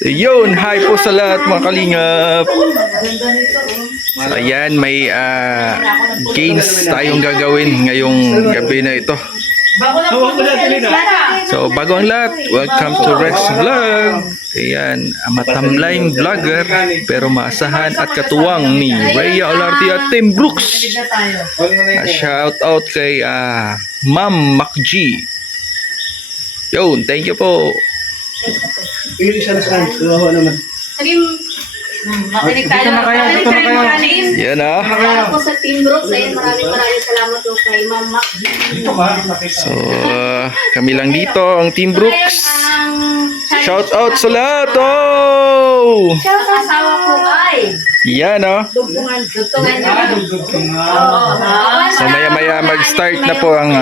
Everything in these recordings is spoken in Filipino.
So yun, hi po sa lahat mga kalingap. So ayan, may games tayong gagawin ngayong gabi na ito. So bago ang lahat, welcome to Rex Vlog. Ayan, matamlaing vlogger pero maasahan at katuwang ni Rhea Olarte at Tim Brooks. Shout out kay Ma'am Macg. Yun, thank you po. Pili siya na saan. Kawawa naman. Salim, makinig tayo. Dito na kayo. Yan Para po sa Team Brooks. Ayun, maraming salamat po kay Ma'am Macg. So, kami lang dito, ang Team Brooks. Shout out sa lahat, oh! Asawa ko ay Yan, oh. dugtungan niyo. So, maya-maya mag-start na po ang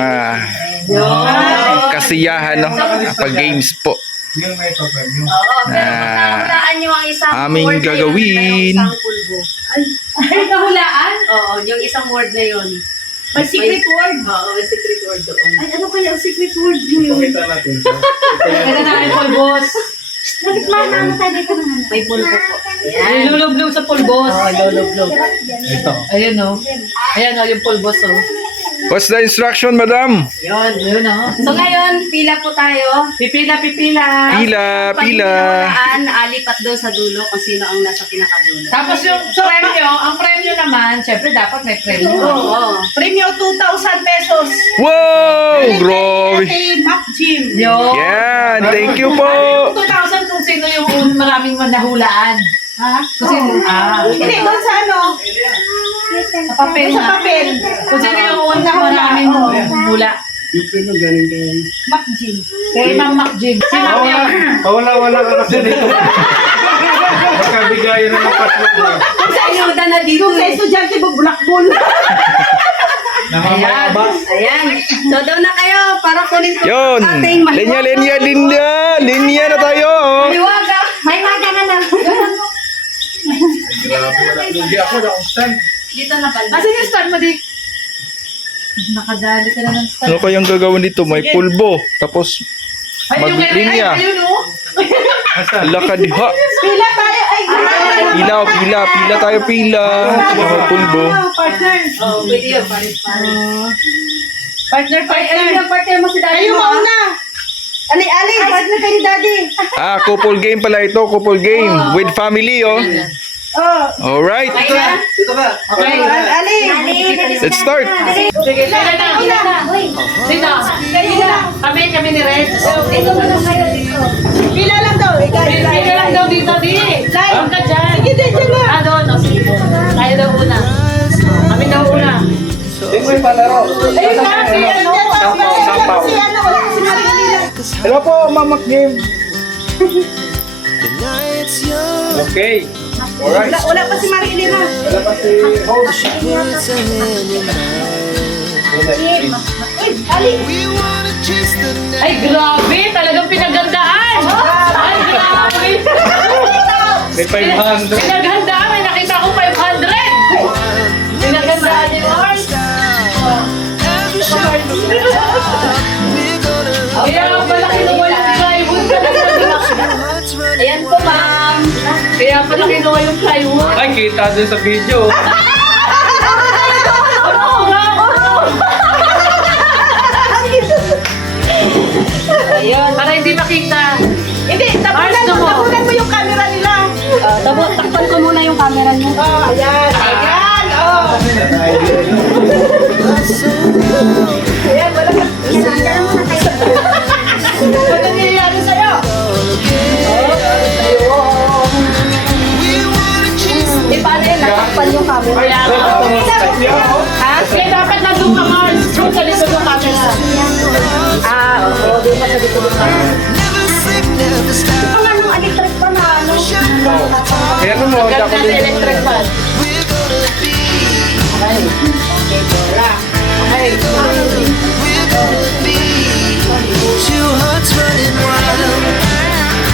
kasiyahan, no? Pag-games po. Oo, pero hulaan niyo ang isang Aming word na yun, gagawin. isang pulbo. Ay, kahulaan? Oo, yung isang word na yun. May secret word? Oo, may secret word doon. Ay, ano kaya ang secret word mo yun? Pakita natin. Kaya namin pulbos. Bakit maano tayo dito naman? May pulbo po. Ayan. Lulublob sa pulbos. Oo, lulublob. Ito. Ayan o. Ayan o, yung pulbos o. What's the instruction, madam? Yun o. So ngayon, pila po tayo. Pipila. Pila, Pag pila. hinulaan, alipat doon sa dulo kung sino ang nasa pinakadulo. Tapos yung premyo, ang premyo naman, syempre dapat may premyo. Oo. Premio 2,000 pesos. Wow! Grabe! Kay Mac Jim. Yun. Yan, thank you po! 2,000 kung sino yung maraming manahulaan. Ha? Kung sino, Hindi, doon sa ano? sa papel Sa na. papel. Kung sino yung maraming hula. Yung primo galing kay... Mac Jim. Kay Ma'am Macg. Sino yung... Wala ka kasi dito. Magkabigayan na ng password mo. Kung sa ayuda na dito Yung sa eh. estudyante mo, blackball. Namamayabas. Ayan. So daw na kayo para kunin ko Yun! ating Linya na tayo! Mahiwaga. Mahiwaga na lang. Hindi ako na-stand. Dito na pala. Asan yung stand mo di? Nakadali ka na ng stand. Ano kayang gagawin dito? May pulbo. Tapos, Ay, yung maglinya. ayun o. Lakadha. Pila tayo. Ay, Pila tayo, pila. May pulbo. Partner. Oh, pwede yun. Paris. Partner. Ayun yung partner mo si daddy Ayun mo. mauna. Ali, partner kayo ni daddy. Couple game pala ito. Couple game. With family, oh. Oh. Alright. Ayan. Dito ka. Okay. Ali. Let's start. Sige, pila na. Dito. Kami ni Red. Ito mo lang kayo dito. Pila lang daw. Pila lang daw dito, di. Huwag ka dyan. Sige, dyan lang. Doon. O, sige. Tayo daw una. Kami daw una. Hindi mo yung palaro. Ayun na, si ano. Sampaw. Si ano, wala kasi Marilyn. Hello po, Ma'am Macg. Okay. Alright. Wala pa si Marilyn na. Wala pa si host. Uy, Ali. Ay, grabe. Talagang pinaghandaan. Ay, grabe. May 500. Pinaghandaan. May nakita ko 500. Pinaghandaan ni Lord. Kaya pala kinuha yung plywood. Ayan po, ma'am. Kaya pala kinuha yung plywood. Ay, kita din sa video. Ayun. Para hindi makita. Hindi, Mars, tapunan mo yung camera nila. Takpan ko muna yung camera niyo. Oh, ayan. Ayan, oh. Ayan, wala ka. Ano nangyayari sa'yo? Paano yun? Natakpan yung camera. Kaya ha? Kaya dapat nandun ka, Mars. Doon sa likod ng camera. Oo. Doon pa sa dito ng camera. Ang anong electric pa na ano? Kaya ano mo, Ganda sa electric fan.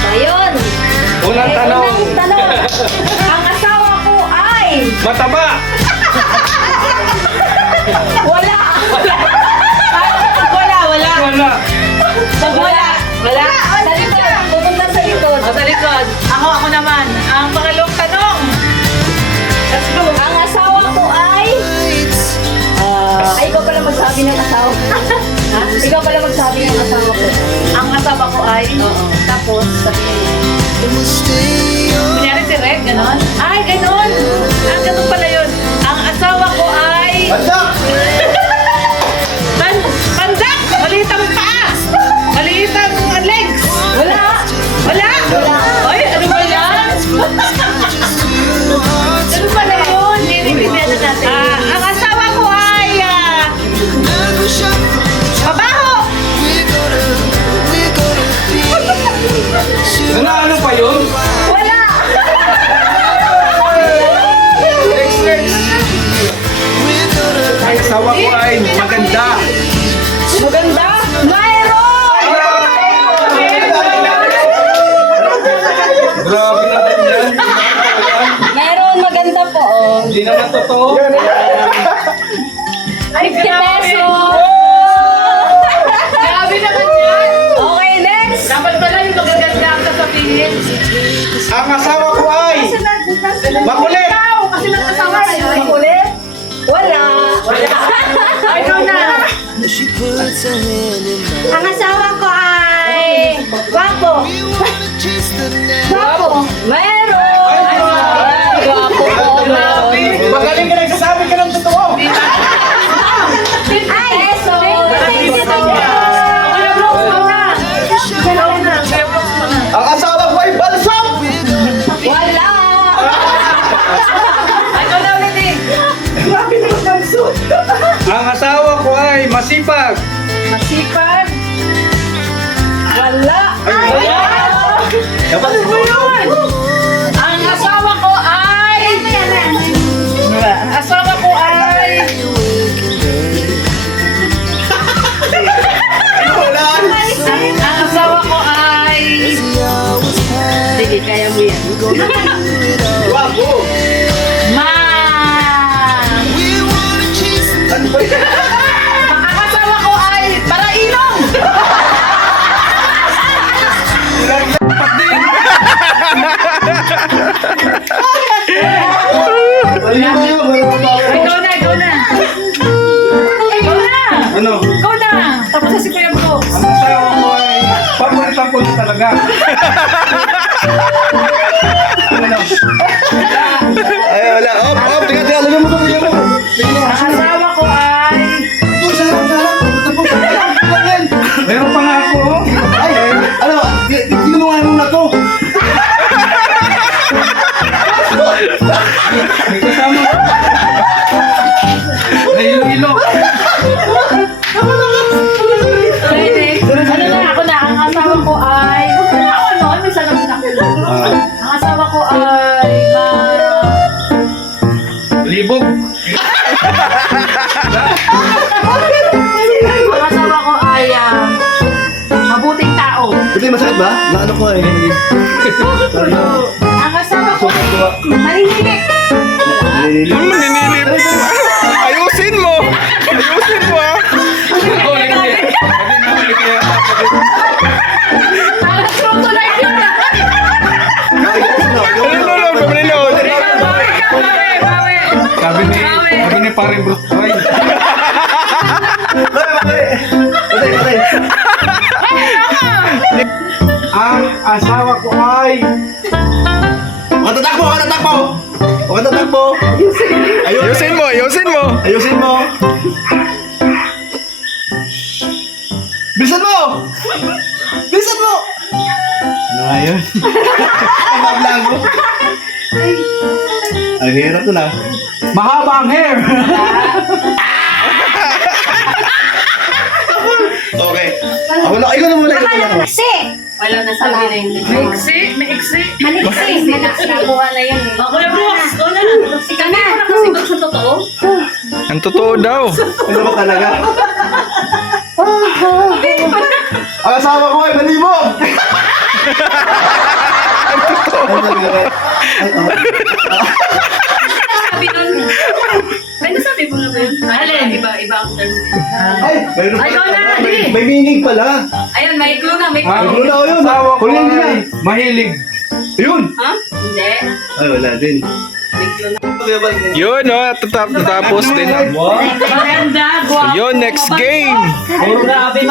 Ayun. Unang tanong. Unang tanong. Ang asawa ko ay Mataba. wala. Wala. Wala. Wala. Sa likod. Pupunta sa likod. O, sa likod. Ako Ako naman. Ang pangalawang tanong. Let's go. Ang asawa ko ay... ay, ikaw pala magsabi ng asawa ko. Ha? Ikaw pala magsabi ng asawa ko. Ang asawa ko ay... Oo. Tapos, sabihin mo. Kunyari si Reg, ganon? Ay, ganon! Ah, ganon pala yun. Ang asawa ko ay... Bandak! Pandak! Maliit ang paa! Maliit ang legs! Wala! Wala! Ay, ano ba yan? Ano pala yun? Bibigyan na natin. Ang asawa ko ay... mabaho! Ano pa yun? Wala! Next. Ay, asawa ko ay maganda. Maganda! Mayroon! Grabe naman yan. Mayroon maganda po. Oh. Hindi naman totoo. 50 pesos! Grabe naman yan! Okay, next! Dapat pala yung magaganda ang sasabihin. Ang asawa ko ay makulit. Ikaw! Kasi lang asawa sa'yo. Makulit? Wala! Ay, ikaw na! Ang asawa ko ay... Guwapo! Guwapo! Mayroon! Guwapo po! Magaling ka nagsasabi ka ng totoo. Ay! Peso! Ang asawa ko ay balsam. Wala! Ang asawa ko ay masipag. Masipag. Wala! Dapat Ang asawa ko ay... Ang asawa ko ay... wala. Ang asawa ko ay... Sige, kaya mo yan. Wapo. Ma... Ano ba yan? Ang asawa ko ay... Parailong! Ikaw na, ikaw na! Ikaw na! Ano? Ikaw na! Tapos na si Kuya Brooks. Ang asawa ko ay pagpalitan ko na talaga. Ano? Ay, wala. Teka, lagyan mo ito, lagyan mo. Ang asawa ko ay... Meron pa nga ako. Oh. Ay, ano, tinulungan mo na to. May kasama. Nahilo-hilo. Ano na, ako na. Ang asawa ko ay... Ako noon, may salamin ako. Ang asawa ko ay... Libog. Ang asawa ko ay... mabuting tao. Ito yung masakit ba? Na ano ko eh. Ang asawa ko ay... maninilip. Maninilip. Ayusin mo. Ayusin mo ah. Ako, hindi. Hindi naman kaya. Parang true to life yun ah. Nalulog, nalulog. Bawi. Sabi ni pare Brooke Roy. Ang asawa ko ay Huwag tatakbo, huwag tatakbo. Huwag tatakbo. Ayusin mo, ayusin mo. Ayusin mo. Bilisan mo! Bilisan mo! Ano nga yun? Mablang mo. Ang hirap to na. mahaba ang hair. Okay. Ako na, ikaw na muna. Ikaw na muna. Kasi! Wala na sa akin. Maiksi. Maliksi. Nakuha na yun eh. Kuya Brooks, ikaw na. Ikaw na. Nakasagot sa totoo? Ang totoo daw. Ano ba talaga? Ang asawa ko ay malibog! Ang totoo. Sabi nun. Ano sabi mo na ba yun? Alin? Iba ang term. Ay, mayroon Ay, ikaw na, dali. May meaning pala. Ayun, may clue na. May Ang Wala ko yun. asawa ko Huli nila. ay mahilig Yun! Ha? Hindi. Ay, wala din. Yun, oh, tapos din. Maganda, guwapo. Yun, next game. Grabe,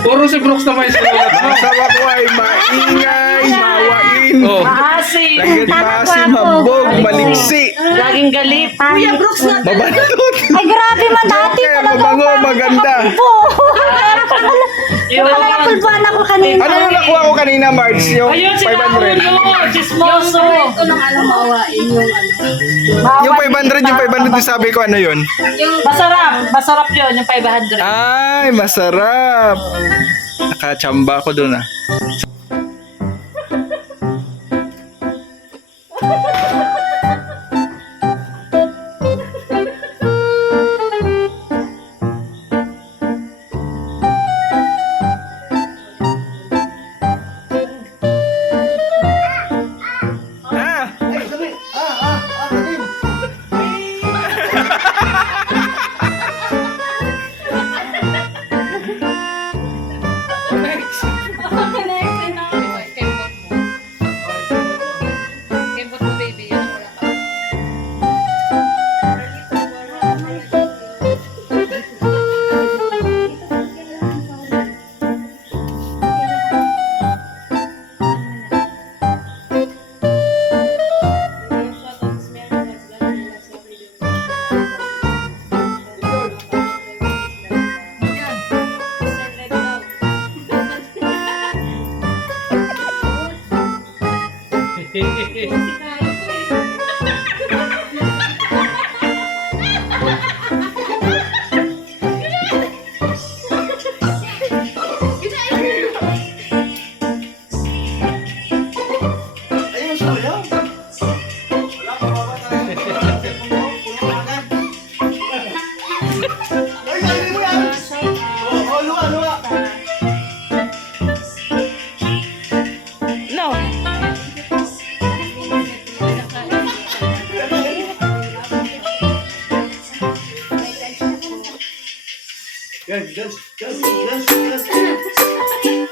Puro si Brooks naman yung sinulat mo. Asawa ko ay maingay, mawain. Oh, Maasim. lagyan maasim, mabog, maliksi. Laging galit. Kuya Brooks na. Mabantot. Ay, grabe man dati Okay, talaga. mabango, maganda. Po. Nakapulbuhan ako kanina. Ano yung nakuha ko kanina, Marge? Yung Ayun, si 500. Raul, chismoso. Ito ng ano mawain yung Yung 500, yung 500 yung sabi ko, ano yun? Masarap yun, yung 500. Ay, masarap. Nakachamba ko dun ah. Ah! Ayun, sayo. Wala pa ba tayo? Ay, sabi mo yan. Oo, luwa, luwa. No. Yes, yes, yes, yes, yes.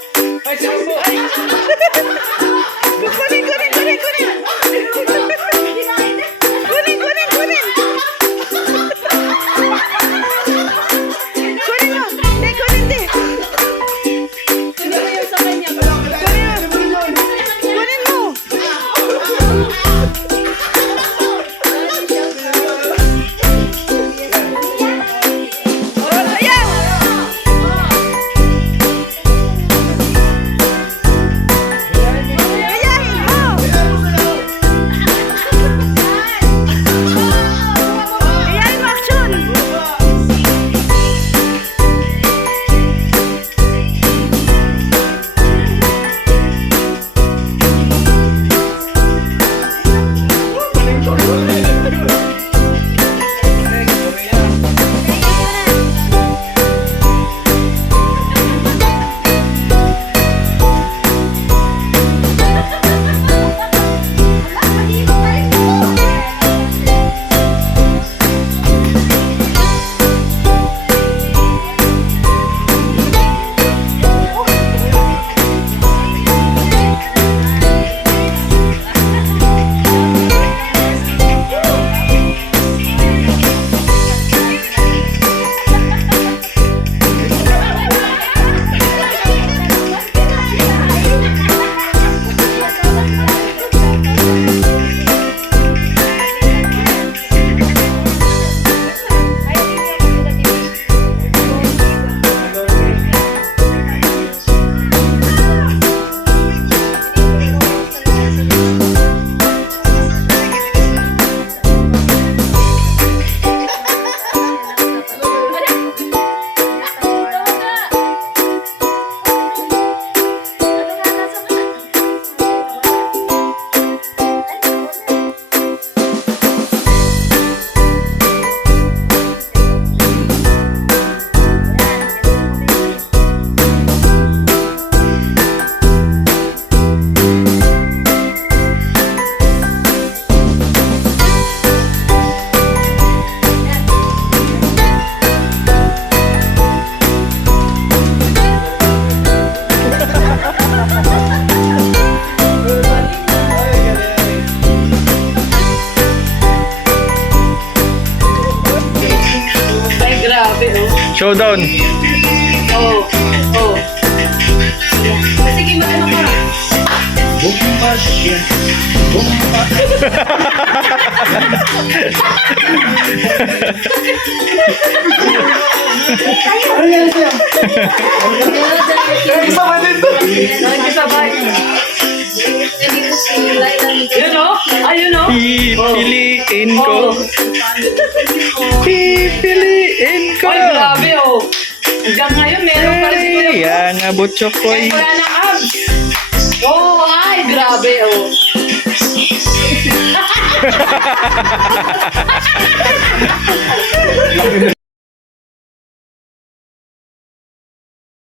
Showdown. Oh. Oh. Sige, magano ka. Yun o? Ayun o? Pipiliin ko. Pipiliin ko. Ay, grabe o. Hanggang ngayon, meron pa rin si Kuya Brooks. Yan, abot koy. Wala na abs. Oh, ay, grabe oh.